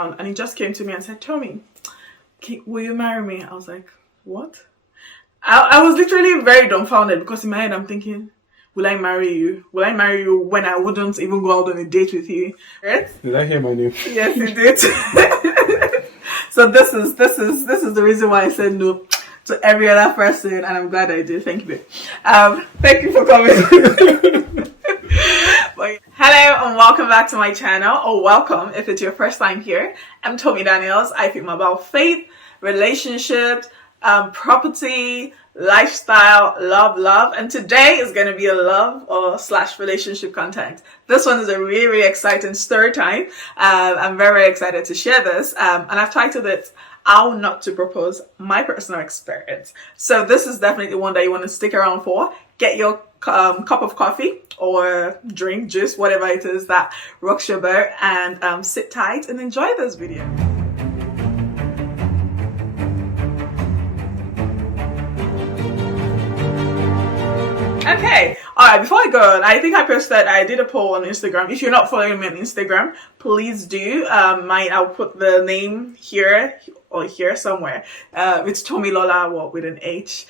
And he just came to me and said, Tommy, will you marry me? I was like, what? I was literally very dumbfounded because in my head I'm thinking, will I marry you? Will I marry you when I wouldn't even go out on a date with you? Right? Did I hear my name? Yes, you did. So this is the reason why I said no to every other person, and I'm glad I did. Thank you. Thank you for coming. Hello and welcome back to my channel, or welcome if it's your first time here. I'm Tommy Daniels. I think about faith, relationships, property, lifestyle, love, and today is going to be a love or / relationship content. This one is a really exciting story time. I'm very excited to share this, and I've titled it How Not to Propose, My Personal Experience. So this is definitely one that you want to stick around for. Get your cup of coffee or drink, juice, whatever it is that rocks your boat, and sit tight and enjoy this video. Okay, alright, before I go on, I did a poll on Instagram. If you're not following me on Instagram, please do. I'll put the name here or here somewhere. It's Tommy Lola, with an H.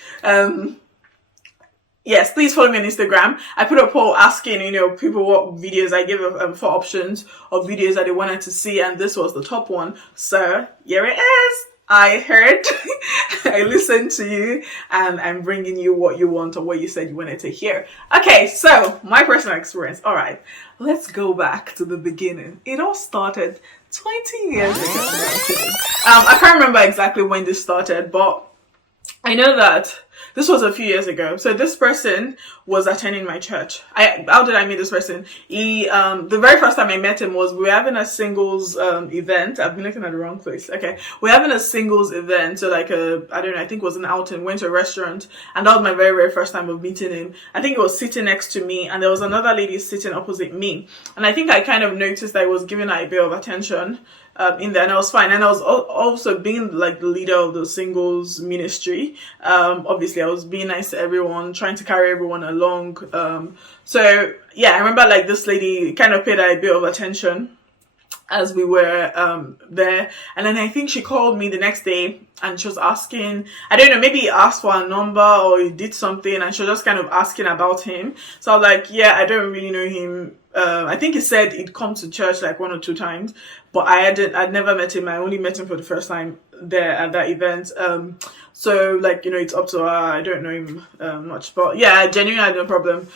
Yes, please follow me on Instagram. I put a poll asking, people what videos I give 4 options of videos that they wanted to see, and this was the top one. So here it is. I heard, I listened to you, and I'm bringing you what you want or what you said you wanted to hear. Okay, so my personal experience. All right, let's go back to the beginning. It all started 20 years ago. I can't remember exactly when this started, but I know that this was a few years ago. So this person was attending my church. How did I meet this person? The very first time I met him was we were having a singles event. I've been looking at the wrong place. Okay, we're having a singles event. So I think it was an outing. Went to a restaurant, and that was my very first time of meeting him. I think he was sitting next to me, and there was another lady sitting opposite me. And I think I kind of noticed that I was giving her a bit of attention in there, and I was fine. And I was also being like the leader of the singles ministry. Obviously I was being nice to everyone, trying to carry everyone along. So yeah, I remember like this lady kind of paid her a bit of attention as we were there, and then I think she called me the next day and she was asking, I don't know, maybe he asked for a number or he did something, and she was just kind of asking about him. So I was like, yeah, I don't really know him. I think he said he'd come to church like 1 or 2 times, but I'd never met him. I only met him for the first time there at that event. So like, it's up to her. I don't know him much, but yeah, I genuinely had no problem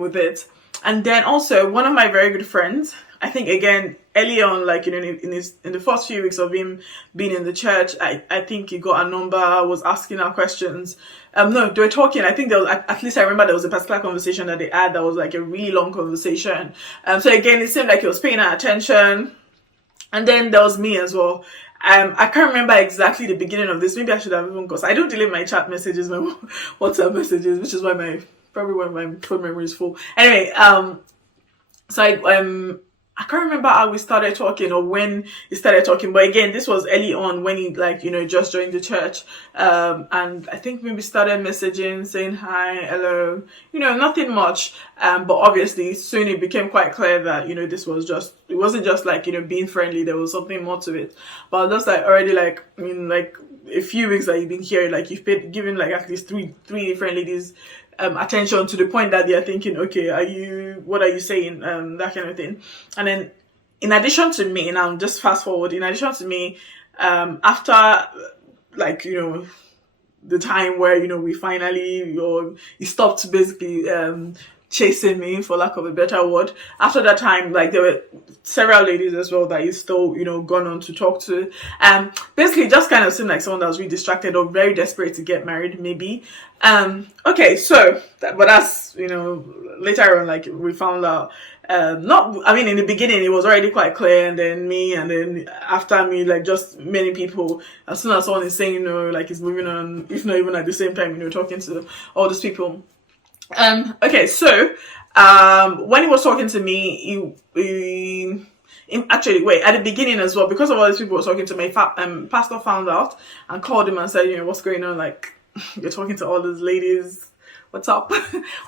with it. And then also one of my very good friends, I think again early on, like in the first few weeks of him being in the church, I think he got a number, was asking her questions. No, they were talking. I think there was, at least I remember there was a particular conversation that they had that was like a really long conversation. So again, it seemed like he was paying her attention. And then there was me as well. I can't remember exactly the beginning of this. Maybe I should have even, because I don't delete my chat messages, my WhatsApp messages, which is why probably when my phone memory is full. Anyway, so I can't remember how we started talking or when he started talking, but again, this was early on when he just joined the church. And I think maybe started messaging, saying hi, hello, nothing much. But obviously soon it became quite clear that, it wasn't just like, being friendly. There was something more to it. But just like already a few weeks that you've been here, like you've given like at least three different ladies attention, to the point that they're thinking, okay, what are you saying, that kind of thing. And then in addition to me, now just fast forward, in addition to me, after the time where we finally, he stopped basically chasing me, for lack of a better word. After that time, like there were several ladies as well that he's still gone on to talk to. Basically just kind of seemed like someone that was really distracted or very desperate to get married, maybe. Okay, so but that's later on, like we found out, in the beginning it was already quite clear, and then after me, like just many people, as soon as someone is saying like he's moving on, if not even at the same time, talking to all these people. Okay, so when he was talking to me, actually, wait, at the beginning as well, because of all these people were talking to me, pastor found out and called him and said, what's going on? Like, you're talking to all these ladies. What's up?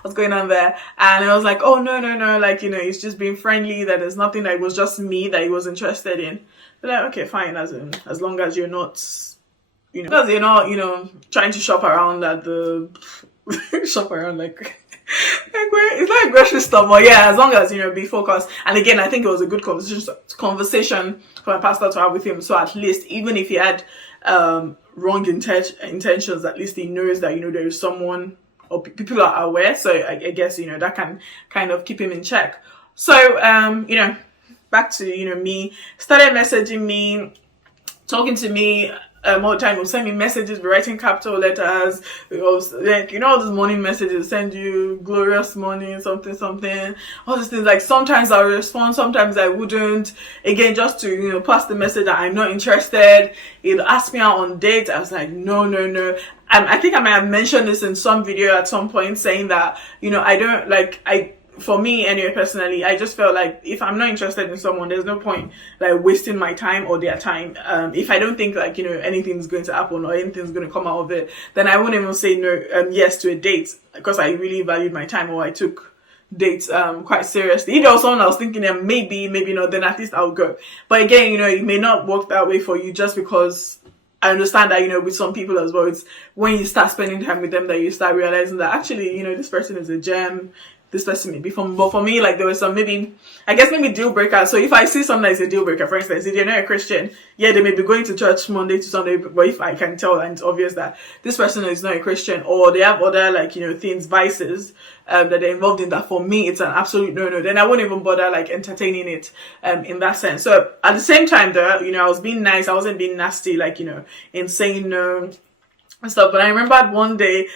What's going on there? And I was like, oh, no. Like, he's just being friendly, that there's nothing, that it was just me that he was interested in. Be like, okay, fine, as long as you're not, because you're not, trying to shop around at the shop around like where it's like grocery store, but yeah, as long as be focused. And again, I think it was a good conversation for my pastor to have with him. So at least, even if he had wrong intentions, at least he knows that there is someone or people are aware. So I guess that can kind of keep him in check. So back to me, started messaging me, talking to me all the time. Will send me messages, writing capital letters. It was like all these morning messages, send you glorious morning, something, all these things. Like sometimes I'll respond, sometimes I wouldn't. Again, just to pass the message that I'm not interested. He'd ask me out on dates. I was like, no. I think I might have mentioned this in some video at some point, saying that I don't like for me anyway, personally, I just felt like if I'm not interested in someone, there's no point like wasting my time or their time. If I don't think like anything's going to happen or anything's going to come out of it, then I wouldn't even say no yes to a date, because I really valued my time, or I took dates quite seriously. If there was someone I was thinking that maybe not, then at least I'll go. But again, it may not work that way for you, just because I understand that with some people as well, it's when you start spending time with them that you start realizing that actually this person is a gem. This person may be from, but for me, like there was some maybe deal breaker. So if I see something that is a deal breaker, for instance, if you're not a Christian, yeah, they may be going to church Monday to Sunday, but if I can tell and it's obvious that this person is not a Christian, or they have other things, vices that they're involved in, that for me it's an absolute no, then I wouldn't even bother like entertaining it in that sense. So at the same time though, I was being nice, I wasn't being nasty, like in saying no and stuff. But I remembered one day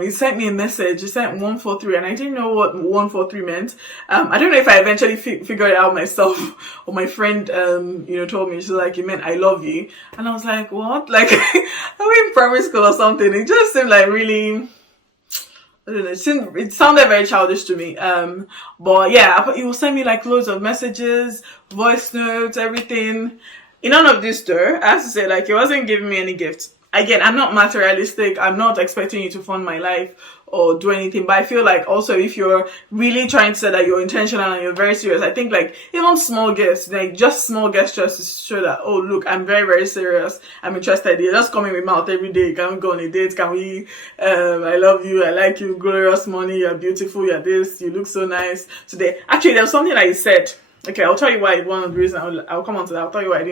he sent me a message. He sent 143, and I didn't know what 143 meant. I don't know if I eventually figured it out myself, or my friend told me. She's like, it meant I love you. And I was like, what? Like I'm in primary school or something. It just seemed like really, I don't know, it sounded very childish to me. But yeah, he will send me like loads of messages, voice notes, everything. In none of this though, I have to say, like, he wasn't giving me any gifts. Again, I'm not materialistic. I'm not expecting you to fund my life or do anything. But I feel like also if you're really trying to say that you're intentional and you're very serious, I think like even small gifts, like just small gestures to show that, oh, look, I'm very, very serious. I'm interested. You're just coming with mouth every day. Can we go on a date? Can we, I love you. I like you. Glorious morning. You're beautiful. You're this. You look so nice today. Actually, there was something that he said. Okay, I'll tell you why. One of the reasons I'll come on to that. I'll tell you why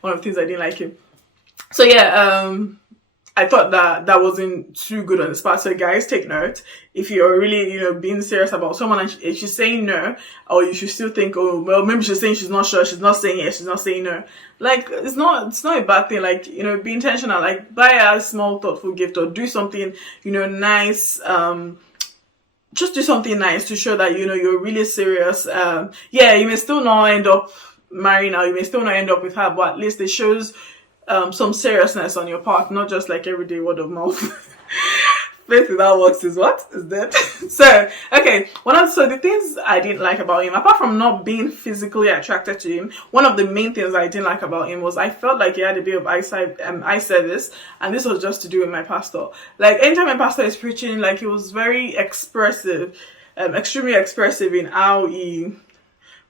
one of the things I didn't like him. So yeah, I thought that wasn't too good on the spot. So guys, take note. If you're really, being serious about someone and if she's saying no, or you should still think, oh, well, maybe she's saying she's not sure, she's not saying yes, she's not saying no. Like, it's not a bad thing. Like, be intentional. Like, buy a small, thoughtful gift or do something, nice, just do something nice to show that, you're really serious. Yeah, you may still not end up marrying her, you may still not end up with her, but at least it shows some seriousness on your part, not just like everyday word of mouth. Faith without works is what? Is dead. So, okay, so the things I didn't like about him, apart from not being physically attracted to him, one of the main things I didn't like about him was I felt like he had a bit of eye service, and this was just to do with my pastor. Like, anytime my pastor is preaching, like, he was very expressive, extremely expressive in how he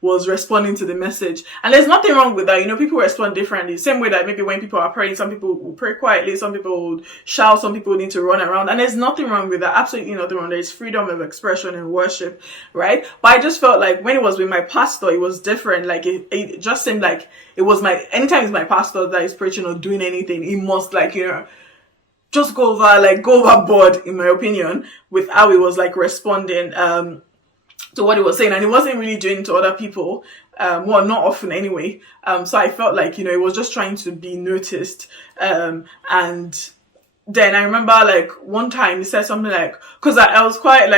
was responding to the message. And there's nothing wrong with that. People respond differently. Same way that maybe when people are praying, some people will pray quietly, some people would shout, some people need to run around. And there's nothing wrong with that. Absolutely nothing wrong. There's freedom of expression and worship, right? But I just felt like when it was with my pastor, it was different. Like it just seemed like it was anytime it's my pastor that is preaching or doing anything, he must just go overboard, in my opinion, with how he was responding to what he was saying, and he wasn't really doing it to other people, well, not often anyway. So I felt like, he was just trying to be noticed. And then I remember one time he said something because I was quite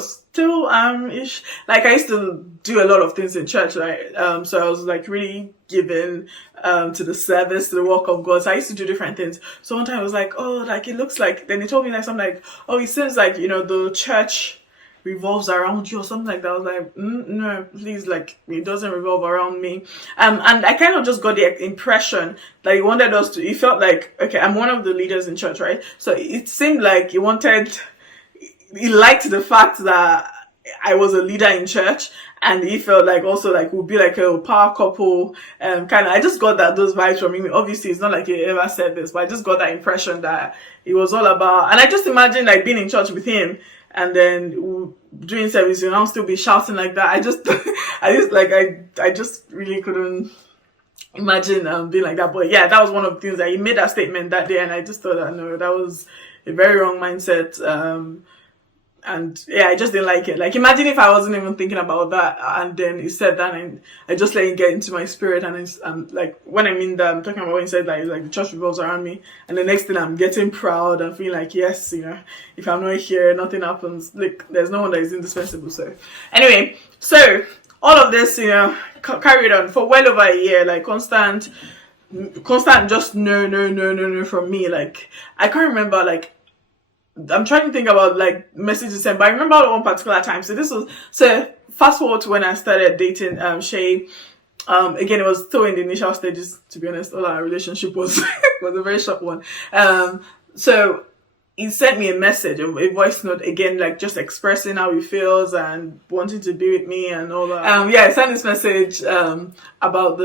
still ish. I used to do a lot of things in church, right? So I was really given to the service, to the work of God. So I used to do different things. So one time I was oh, it looks like, then he told me something oh, it seems the church revolves around you or something like that. I was no, please, it doesn't revolve around me. And I kind of just got the impression that he wanted us to, he felt okay, I'm one of the leaders in church, right? So it seemed like he liked the fact that I was a leader in church, and he felt like also like would be like a power couple, kind of. I just got those vibes from him. Obviously, it's not like he ever said this, but I just got that impression that it was all about. And I just imagine like being in church with him, and then during service, I'll still be shouting like that. I just really couldn't imagine being like that. But yeah, that was one of the things that he made that statement that day, and I just thought that no, that was a very wrong mindset. And yeah, I just didn't like it. Like, imagine if I wasn't even thinking about that, and then he said that, and I just let it get into my spirit. And like, when I mean that, I'm talking about when he said like the church revolves around me, and the next thing I'm getting proud and feeling like, yes, if I'm not here, nothing happens. Like, there's no one that is indispensable. So anyway, so all of this, carried on for well over a year, like constant just no from me. Like, I can't remember, like, I'm trying to think about like messages sent, but I remember one particular time. So fast forward to when I started dating Shay. Again, it was still in the initial stages, to be honest. All our relationship was was a very short one. So he sent me a message, a voice note, again, like just expressing how he feels and wanting to be with me and all that. Yeah, I sent this message about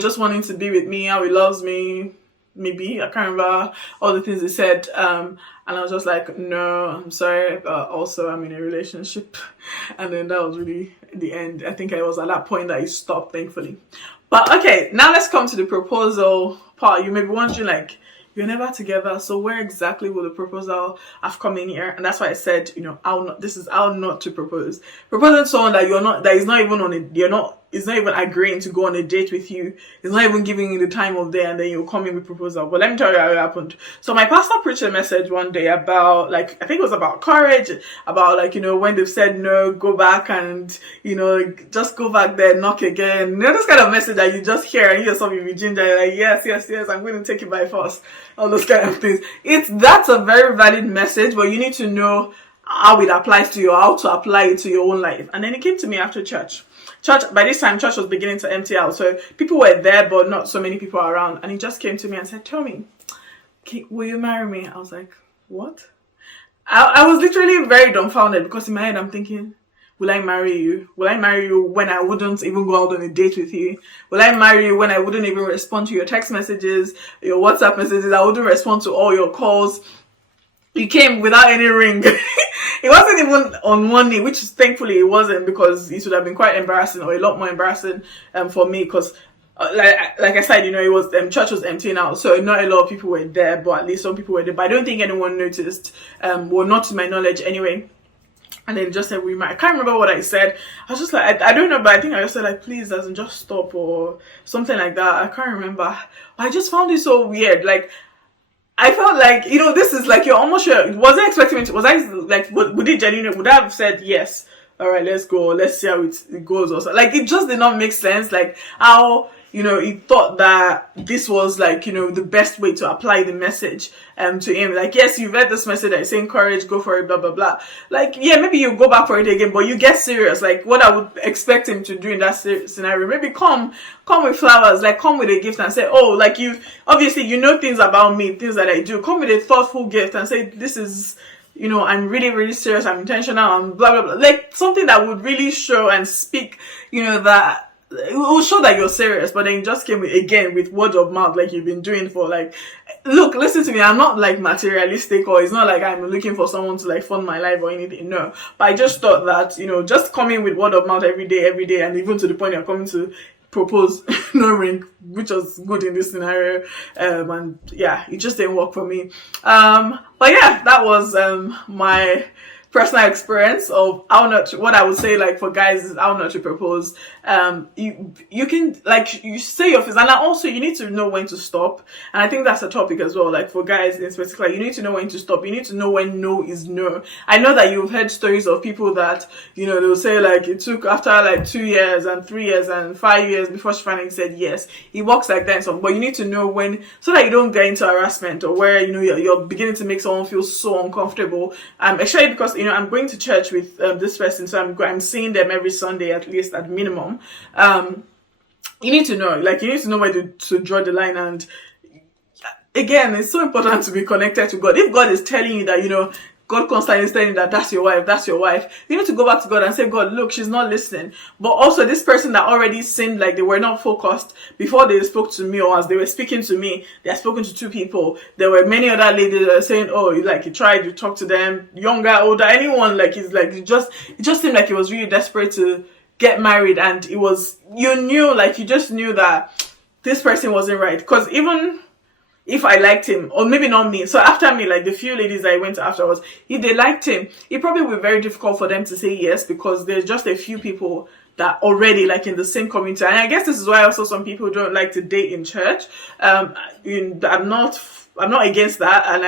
just wanting to be with me, how he loves me. Maybe I can't remember all the things he said, and I was just like, no, I'm sorry, but also I'm in a relationship. And then that was really the end. I think I was at that point that he stopped, thankfully. But okay, now let's come to the proposal part. You may be wondering, like, you're never together, so where exactly will the proposal have come in here? And that's why I said, how not to propose. Proposing to someone that is not even agreeing to go on a date with you, is not even giving you the time of day, and then you come in with proposal. But let me tell you how it happened. So my pastor preached a message one day about, like, I think it was about courage, about like, when they've said no, go back and, just go back there, knock again. This kind of message that you just hear and you yourself in ginger, you're like, yes, I'm going to take it by force. All those kind of things. That's a very valid message, but you need to know how it applies to you, how to apply it to your own life. And then it came to me after church. By this time, church was beginning to empty out. So people were there, but not so many people around. And he just came to me and said, tell me, will you marry me? I was like, what? I was literally very dumbfounded, because in my head I'm thinking, will I marry you? Will I marry you when I wouldn't even go out on a date with you? Will I marry you when I wouldn't even respond to your text messages, your WhatsApp messages? I wouldn't respond to all your calls. You came without any ring. It wasn't even on one knee, which thankfully it wasn't, because it would have been quite embarrassing, or a lot more embarrassing for me, because like I said, it was church was emptying out, so not a lot of people were there, but at least some people were there. But I don't think anyone noticed, well, not to my knowledge anyway. And then just said, we might. I can't remember what I said. I was just like, I don't know, but I think I just said like, please, doesn't just stop or something like that. I can't remember. I just found it so weird. Like, I felt like, this is like, you're almost sure. Wasn't expecting me to, was I like, would it genuinely, would I have said yes? All right, let's go. Let's see how it goes. Also, like, it just did not make sense. Like, how, he thought that this was like, the best way to apply the message to him. Like, yes, you've read this message that is saying courage, go for it, blah, blah, blah. Like, yeah, maybe you go back for it again, but you get serious. Like, what I would expect him to do in that scenario, maybe come with flowers, like come with a gift and say, oh, like obviously, things about me, things that I do. Come with a thoughtful gift and say, this is, I'm really, really serious, I'm intentional, I'm blah, blah, blah. Like, something that would really show and speak, that it will show that you're serious. But then you just came with word of mouth, like you've been doing for like, look, listen to me, I'm not like materialistic, or it's not like I'm looking for someone to like fund my life or anything, no. But I just thought that, just coming with word of mouth every day, and even to the point you're coming to propose, no ring, which was good in this scenario, and yeah, it just didn't work for me. But yeah, that was my personal experience of what I would say, like, for guys, is how not to propose. You can, like, you say your feelings, and also you need to know when to stop. And I think that's a topic as well, like for guys in particular, you need to know when to stop. You need to know when no is no. I know that you've heard stories of people that, they'll say like it took after like 2 years and 3 years and 5 years before she finally said yes. It works like that, but you need to know when, so that you don't get into harassment, or where you're beginning to make someone feel so uncomfortable. Especially because I'm going to church with this person, so I'm seeing them every Sunday, at least at minimum. You need to know, where to draw the line. And again, it's so important to be connected to God. If God is telling you that, God constantly is telling that that's your wife, that's your wife. You need to go back to God and say, God, look, she's not listening. But also this person that already seemed like they were not focused before they spoke to me, or as they were speaking to me, they had spoken to two people. There were many other ladies that were saying, oh, like you tried, you talked to them, younger, older, anyone, like it's like it just seemed like he was really desperate to get married. And it was, you just knew that this person wasn't right. Because even if I liked him, or maybe not me, so after me, like the few ladies I went afterwards, if they liked him, it probably would be very difficult for them to say yes, because there's just a few people that already like in the same community. And I guess this is why also some people don't like to date in church. I'm not against that, and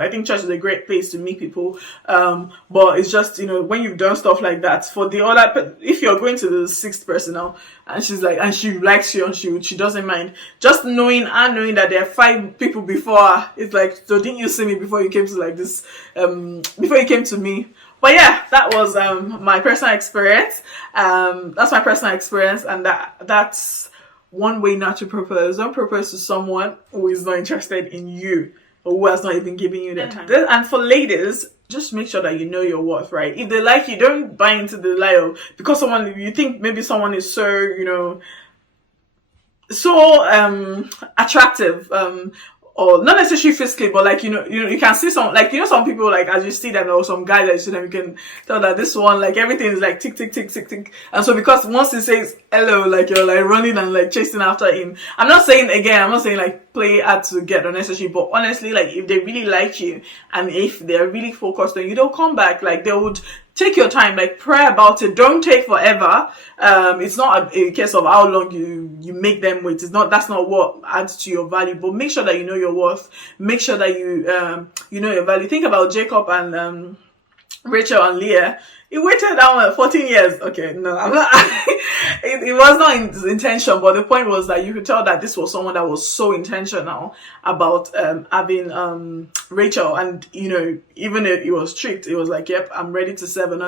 I think church is a great place to meet people. But it's just, when you've done stuff like that, for the other, if you're going to the sixth person now, and she's like, and she likes you, and she doesn't mind, just knowing that there are 5 people before her, it's like, so didn't you see me before you came to like this, before you came to me? But yeah, that was my personal experience. That's my personal experience, and that's one way not to propose. Don't propose to someone who is not interested in you, or who has not even given you their time. And for ladies, just make sure that you know your worth, right? If they like you, don't buy into the lie of, because you think maybe someone is so, so attractive, or not necessarily physically, but like, you can see some, like, some people, like, as you see them, or some guys that you see them, you can tell that this one, like, everything is like tick, tick, tick, tick, tick. And so because once he says hello, like, you're like running and like chasing after him. I'm not saying like play hard to get unnecessary, but honestly, like, if they really like you, and if they're really focused on you, they'll come back. Like, they would take your time, like, pray about it. Don't take forever. It's not a case of how long you make them wait. That's not what adds to your value. But make sure that you know your worth. Make sure that you know your value. Think about Jacob and Rachel and Leah. He waited down 14 years. Okay, no, I'm not. it was not his intention, but the point was that you could tell that this was someone that was so intentional about having Rachel, and even if he was strict, it was like, yep, I'm ready to serve an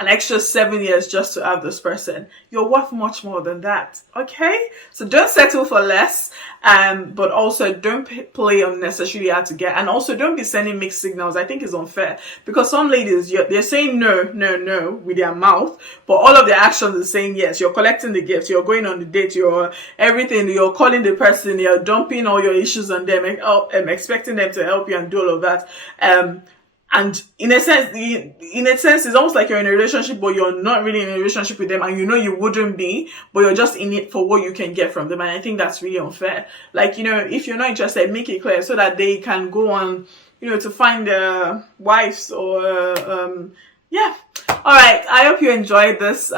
extra 7 years just to have this person. You're worth much more than that. Okay, so don't settle for less, but also don't play unnecessarily hard to get, and also don't be sending mixed signals. I think it's unfair, because some ladies, they're saying no with their mouth, but all of their actions are saying yes. You're collecting the gifts, you're going on the date, you're everything, you're calling the person, you're dumping all your issues on them, expecting them to help you and do all of that. And in a sense, it's almost like you're in a relationship, but you're not really in a relationship with them, and you wouldn't be, but you're just in it for what you can get from them. And I think that's really unfair. Like, if you're not interested, make it clear so that they can go on, to find their wives or yeah. All right. I hope you enjoyed this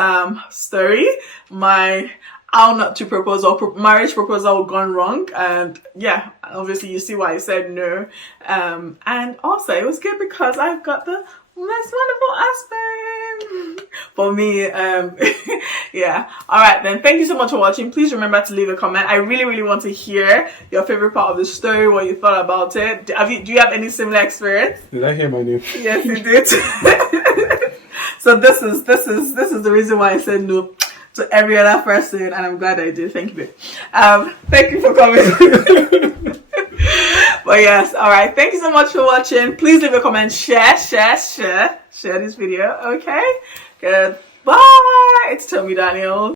story. My how not to propose, or marriage proposal gone wrong. And yeah, obviously you see why I said no. And also it was good because I've got the most wonderful husband for me. Yeah. All right then. Thank you so much for watching. Please remember to leave a comment. I really, really want to hear your favorite part of the story, what you thought about it. Do you have any similar experience? Did I hear my name? Yes, you did. So this is the reason why I said no to every other person, and I'm glad I did. Thank you, babe. Thank you for coming. But yes, all right. Thank you so much for watching. Please leave a comment, share this video. Okay, good. Bye. It's Tommy Daniel.